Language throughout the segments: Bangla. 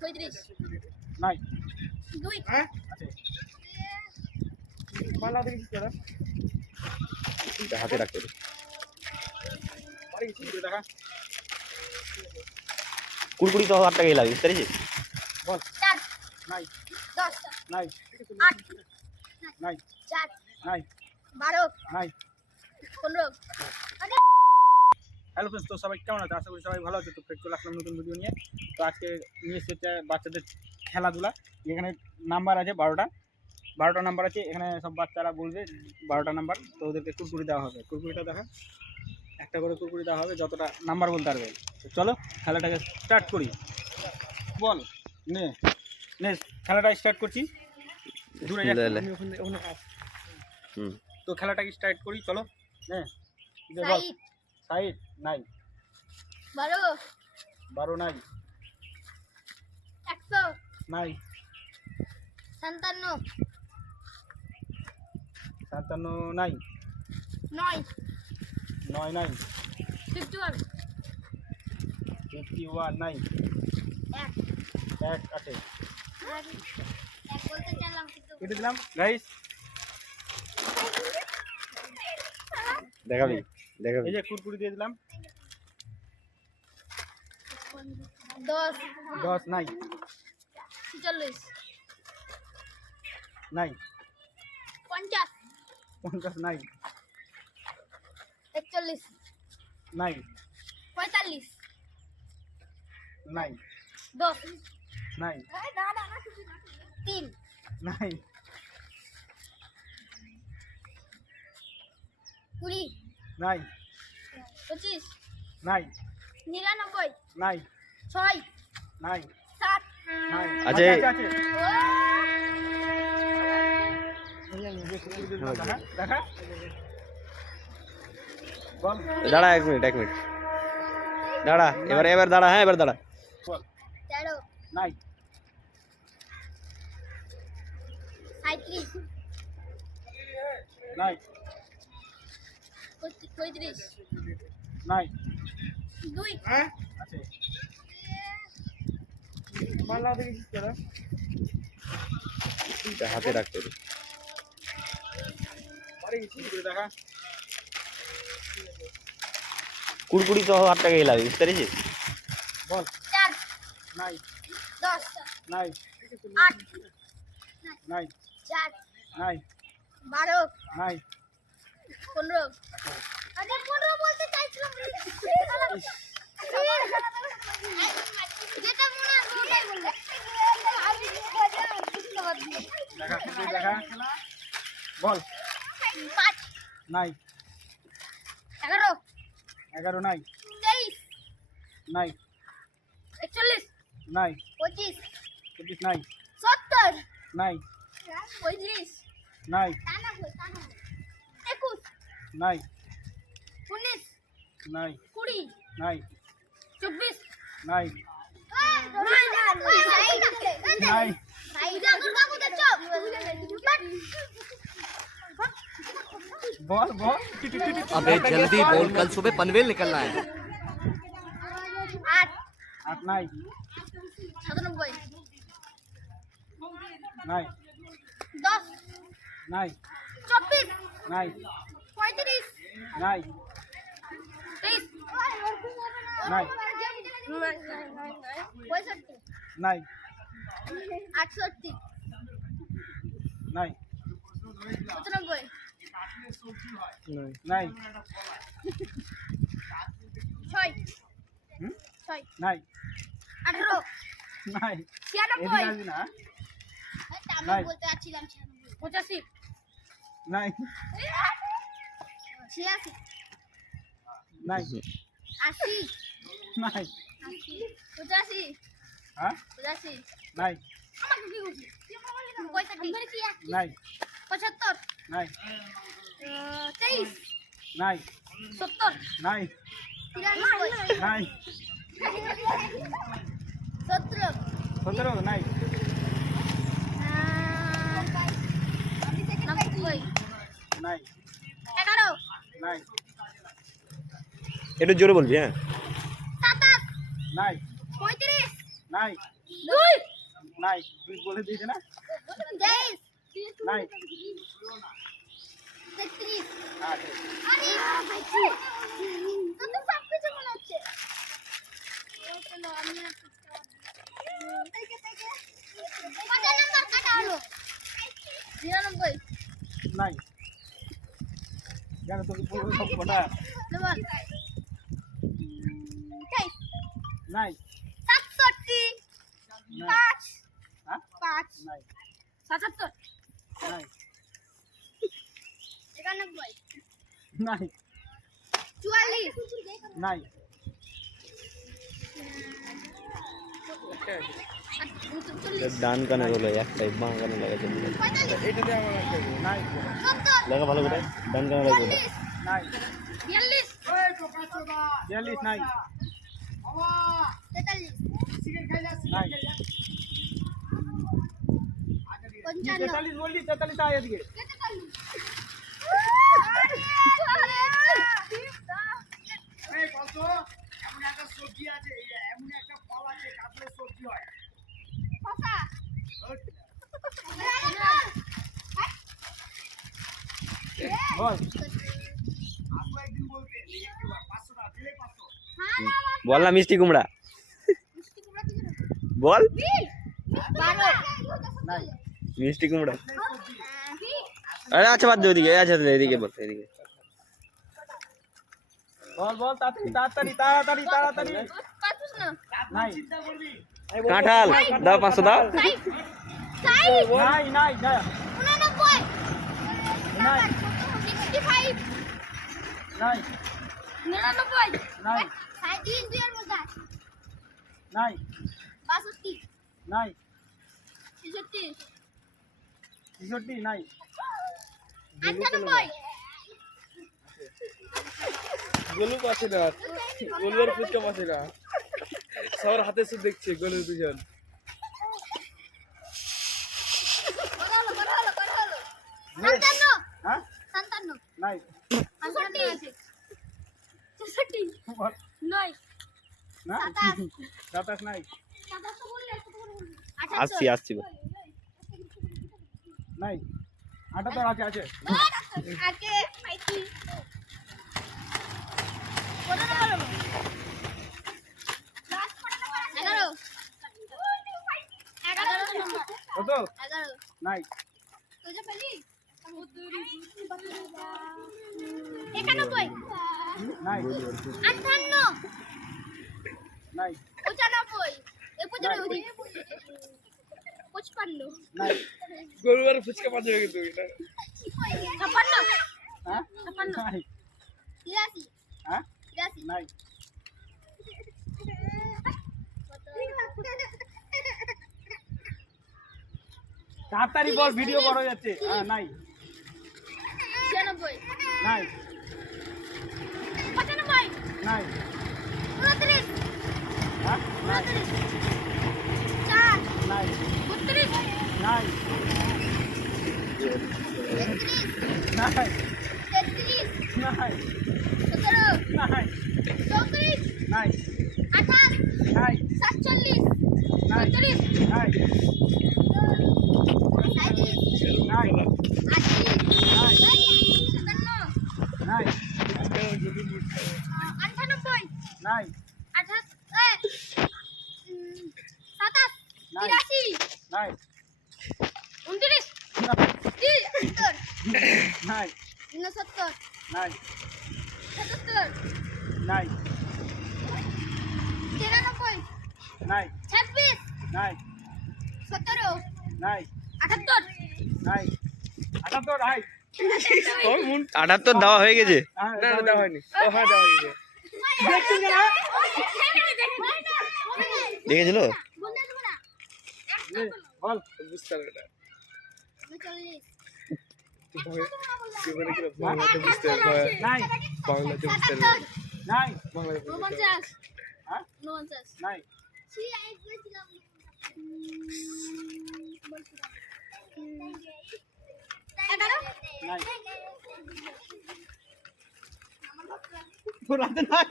35 নাই 2 হ্যাঁ আছে মালা দেখি দাদা এটা হাতে রাখতে হবে। পারি কিছু করে দেখা কুড়কুড়ি তো 8 টাকাই লাগে, বুঝতে পেরেছিস? বল 4 নাই 10 নাই 8 নাই 4 নাই 12 নাই 15 হ্যালো ফ্রেন্ডস, তো সবাই কেমন আছে? আশা করি সবাই ভালো আছে। তো ফের চলে আসলাম নতুন ভিডিও নিয়ে। তো আজকে নিয়ে এসেছে বাচ্চাদের খেলাধুলা। এখানে নাম্বার আছে 12টা নাম্বার আছে। এখানে সব বাচ্চারা বলবে 12টা নাম্বার, তো ওদেরকে কুরকুরি দেওয়া হবে। কুরকুরিটা দেখা, একটা করে কুরকুরি দেওয়া হবে যতটা নাম্বার বলতে পারবে। তো চলো খেলাটাকে স্টার্ট করি। বল নে নে, খেলাটা স্টার্ট করছি। দূরে যাচ্ছি ওখানে। তো খেলাটাকে স্টার্ট করি, চলো নে। বল সাইড নাই 12 নাই 100 নাই 57 57 নাই 9 9 নাই 51 51 নাই 1 আছে। এক বলতে চাইলাম কিন্তু কেটে দিলাম গাইস। দেখাবি দেখাবি। এই যে কুরকুরি দিয়ে দিলাম। 10 নাই 46 নাই 50 50 নাই 41 নাই 45 নাই 10 নাই 3 নাই 20 নাই 25 নাই 99 নাই 6 নাই 7 নাই আছে। আছে। দেখা দেখা বল দাঁড়া 1 মিনিট 1 মিনিট দাঁড়া। এবার দাঁড়া। হ্যাঁ এবার দাঁড়া। বল 13 নাই 37 নাই 35 নাই 2 হ্যাঁ আছে। মালা দেখি দাদা এটা হাতে রাখতে হবে। পারি কিছু করে দেখা কুড়কুড়ি তো 8 টাকাই লাগে, বুঝতে পেরেছিস? বল 4 নাই 10 নাই 8 নাই 4 নাই 12 নাই 15 আগে 15 বলতে চাইছিলাম যেটা মনে আছে ওটাই বললে আমি বুঝতে পারছি দেখা কুরকুরি দেখা বল 5 নাই 11 11 নাই 23 নাই 41 নাই 25 25 নাই 70 নাই 35 নাই 21 নাই 19 নাই 20 নাই 24 নাই নাই বল বল अबे जल्दी बोल, कल सुबह पनवेल निकलना है। 8 8 নাই 97 নাই 10 নাই 24 নাই 35 নাই 23 নাই 65 নাই 68 নাই 95 নাই 6 হুম 6 নাই 18 নাই 96 এদিকে আসবি না আমি নাই। বলতে যাচ্ছিলাম 85 নাই 86 নাই 80 নাই 85 হ্যাঁ 85 নাই আমাকে কি বলছিস 65 নাই 75 নাই 23 নাই 70 নাই 93 নাই 17 17 নাই 90 নাই 11 নাই একটু জোরে বলবি। হ্যাঁ 27 নাই 35 নাই দুই নাই তুই বলে দিয়েছে না 23 নাই 33 হ্যাঁ ঠিক। আরে ভাই তো তো সব কিছু মনে হচ্ছে চলো আমি কত নাম্বার কাটা হলো 99 নাই জানো তোকে বলবো সব কটা বল নাই 67 নাই 5 হ্যাঁ 5 নাই 77 নাই 91 নাই 44 নাই ডান কানে বলে একটাই বাঁ কানে লাগাতে বলে এইটাতে আমার একটা নাই লাগা ভালো করে ডান কানে লাগা বলে নাই 42 42 নাই 43 নাই 55 43 বললি 43 আয় এদিকে এই কত এমন একটা সবজি আছে এমন একটা ফল আছে কাঁচের সবজি হয় বল আপু একদিন বলতে 500 টাকা দিলে 500 বল না মিষ্টি কুমড়া বল নাই মিষ্টি কুমড়া আরে আচ্ছা বাদ দে ওদিকে আচ্ছা এদিকে বল এদিকে বল বল তাড়াতাড়ি তাড়াতাড়ি তাড়াতাড়ি নাই কাঁঠাল দাও 500 দাও নাই নাই নাই নাই নাই নাই নাই নাই 66 নাই গোলু পাচ্ছে না গোলুর ফুচকা পাচ্ছে না সবার হাতে শুধু দেখছে গোলু দুজন হ্যাঁ নাই বল না 27 নাই আসছি বল নাই 78 আছে আছে আগে পাইছি কত নাম্বার হলো 11 নাম্বার কত 11 নাই তুই যে পেলি 91 নাই 58 নাই 95 55 নাই গোলুর ফুচকা পাচ্ছে কিন্তু এটা 56 হ্যাঁ 56 নাই 83 হ্যাঁ 83 নাই তাড়াতাড়ি বল ভিডিও বড় হয়ে যাচ্ছে হ্যাঁ নাই 96 নাই 95 নাই 29 হ্যাঁ নাই 4 নাই 32 নাই 33 নাই 33 নাই 17 নাই 34 নাই 28 নাই 47 নাই 47 নাই 37 নাই 58 নাই 98 নাই 27 নাই 29 নাই 70 নাই 77 নাই 93 নাই 26 নাই 17 নাই 78 নাই 78 হাই 78 দেওয়া হয়ে গেছে না না দেওয়া হয়নি ও হ্যাঁ দেওয়া হয়ে গেছে দেখছেন না দেখেছিল বল বুঝতে পারবে না 40 জীবনে কি বাংলাতে বুঝতে পারবে নাই বাংলাতে বুঝতে পারবে নাই বাংলাতে বুঝতে পারবে 49 হ্যাঁ 49 নাই নাই তোর হাতে নাই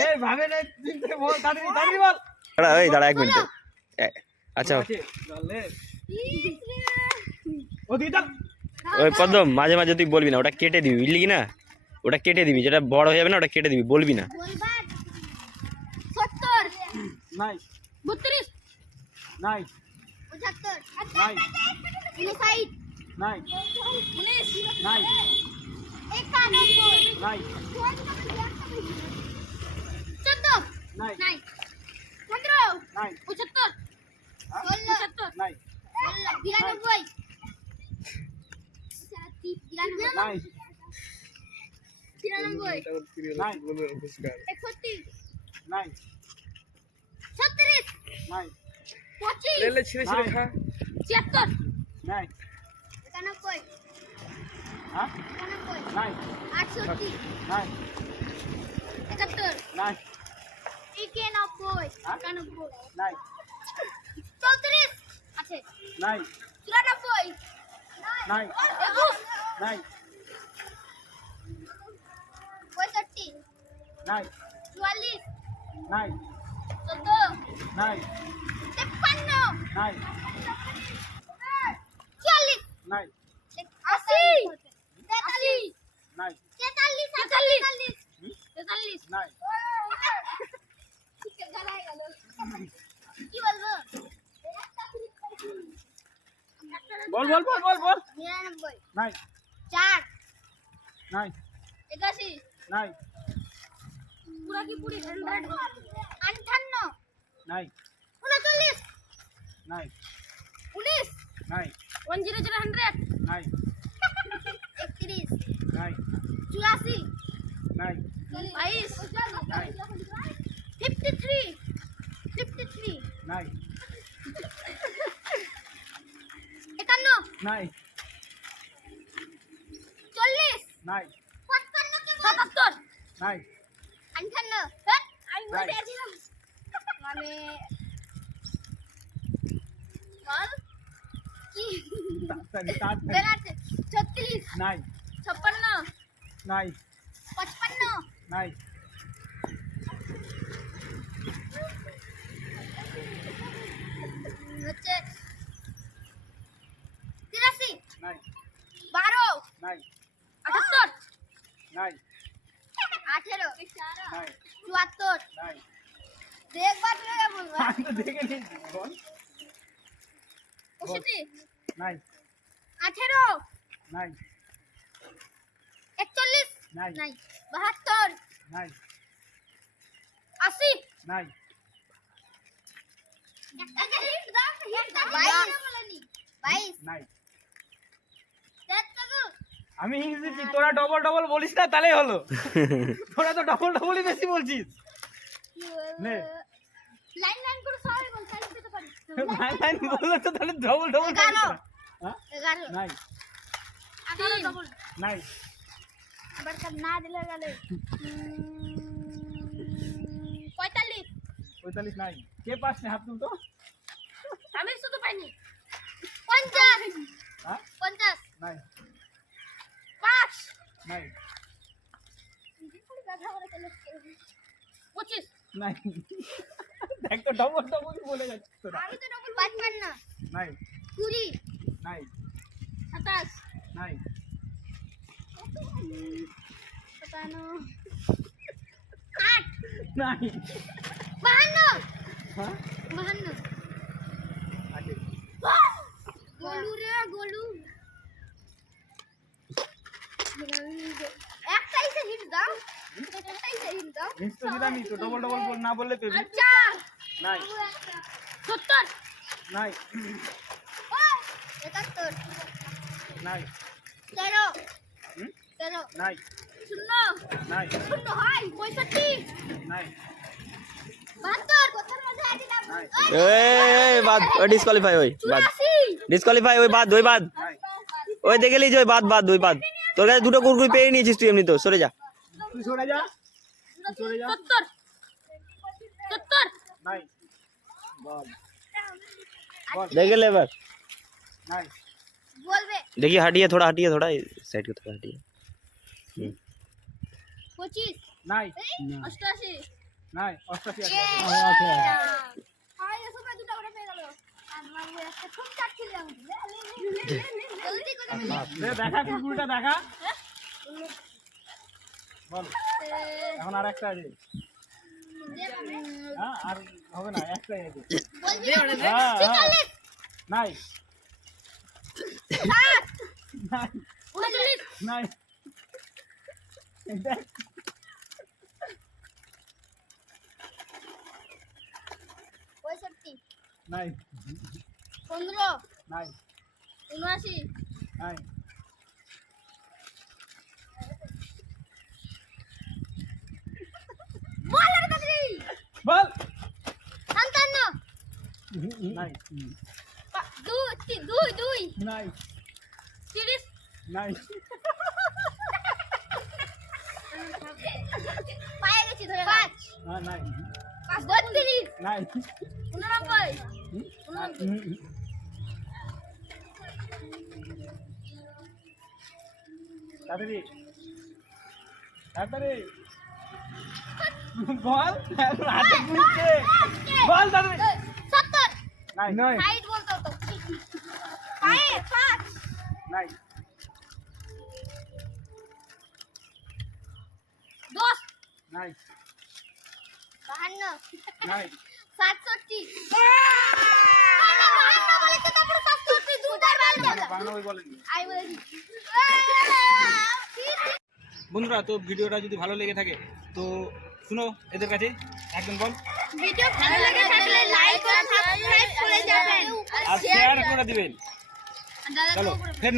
এ ভাবে না তিনটে বল তাড়াতাড়ি তাড়াতাড়ি বল দাঁড়া ওই দাঁড়া 1 মিনিট আচ্ছা আছে চলে ও দিদা ওই পদ্ম মাঝে মাঝে তুই বলবি না ওটা কেটে দিবি বুঝলি কি না ওটা কেটে দিবি যেটা বড় হয়ে যাবে না ওটা কেটে দিবি বলবি না বলবার 70 নাই 32 নাই 75 নাই 59 নাই 19 নাই 91 নাই 14 নাই নাই 15 নাই 75 16 নাই 92 নাই 93 নাই গোলের পুরস্কার 61 নাই 36 নাই 25 লেলে ছিঁড়ে ছিঁড়ে খা 76 নাই 91 হ্যাঁ 91 নাই 68 নাই 71 নাই 91 হ্যাঁ? 91 নাই 34 আছে নাই 94 নাই 21 নাই 65 নাই 44 নাই 14 নাই 53 নাই 44 নাই 80 43 নাই 43 43 নাই কি বলবো বল বল বল বল বল 99 নাই 4 নাই 81 নাই পুরা কি পুরি 100 58 নাই 39 নাই 19 নাই 100 নাই 31 নাই 84 নাই 22 নাই 53 53 নাই 51 নাই 40 নাই 77 নাই 58 আমি Right. বলতে আছিলাম মানে বল কি তাড়াতাড়ি বেলাতে 36 নাই 56 নাই 55 নাই হচ্ছে 83 নাই 12 নাই 78 নাই 18 নাই 74 নাই দেখবার জন্য বলবো আমি তো দেখে নিয়েছি বল 65 নাই 18 নাই 41 নাই নাই 72 নাই 80 নাই একটা হিট দাও হিট দাও 22 22 নাই দেখ তো আমি হিংস দিচ্ছি তোরা ডবল ডবল বলিস না তাহলেই হলো তোরা তো ডবল ডবলই বেশি বলছিস নে। লাইন লাইন করে সবাই বল তাহলে পেতে পারি লাইন লাইন বললে তো তাহলে ডবল ডবল এগারো। হ্যাঁ 11 নাই 18 ডবল নাই আবার কাল না দিলে গেলে 45 45 নাই কে পাস না হাত তুলতো আমি শুধু পাইনি 50 হ্যাঁ 50 নাই 5 নাই 25 নাই দেখ তো ডবল ডবল বলে যাচ্ছিস তোরা আমি তো ডবল 55 নাই 20 নাই 27 নাই 8 নাই 52 হ্যাঁ 52 আছে গোলু রে গোলু একটাই সে হিট দাও একটাই সে হিট দাও হিংস তো দিলামই তো ডবল ডবল বল না বললে পেবি আচ্ছা নাই 70 নাই 71 নাই 13 হুম 13 নাই শূন্য নাই শূন্য হয় 65 নাই 72 কোথার মধ্যে আছে দাও নাই এই বাদ ওই ডিসকোয়ালিফাই ওই বাদ 84 ডিসকোয়ালিফাই ওই বাদ নাই ওই দেখে লিজ ওই বাদ ওই বাদ তোর কাছে দুটো কুরকুরি পেয়ে নিয়েছিস তুই এমনি তো সরে যা তুই সরে যা সরে যা 70 70 নাই বল বল देखे ले एबार নাই বলবে देखिए हटिए थोड़ा साइड को थोड़ा हटिए 25 নাই অষ্টআশি নাই 88 আছে হাই এসো ভাই দুটো করে পেয়ে গেল আর মারবো একটা খুব চাচ্ছিলি আমি জলদি করে দে দেখা কুকুরটা দেখা বল এখন আর একটা আছে হ্যাঁ আর হবে না একটাই আছে বলবি হ্যাঁ, হ্যাঁ। 46 নাই 60 নাই 39 নাই দেখ, 65 নাই 15 নাই 79 নাই বল আর কাটরি বল 57 নাই 2 নাই 30 নাই পায়ে গেছি ধরে 5 হ্যাঁ নাই 32 নাই 89 তাড়াতাড়ি তাড়াতাড়ি বল হাতে গুনছে বল তাড়াতাড়ি 70 নাই নাই হাইট বলতো তো পায়ে 5 নাই 10 নাই 52 নাই 67 বলেছে তারপর 67 দুবার বল বাংলা বই বলেনি আই বলেছি বন্ধুরা তো ভিডিওটা যদি ভালো লেগে থাকে তো শুনো এদের কাছে একদম বল ভিডিও ভালো লাগে থাকলে লাইক ও সাবস্ক্রাইব করে যাবেন আর শেয়ার করে দিবেন চলো ফের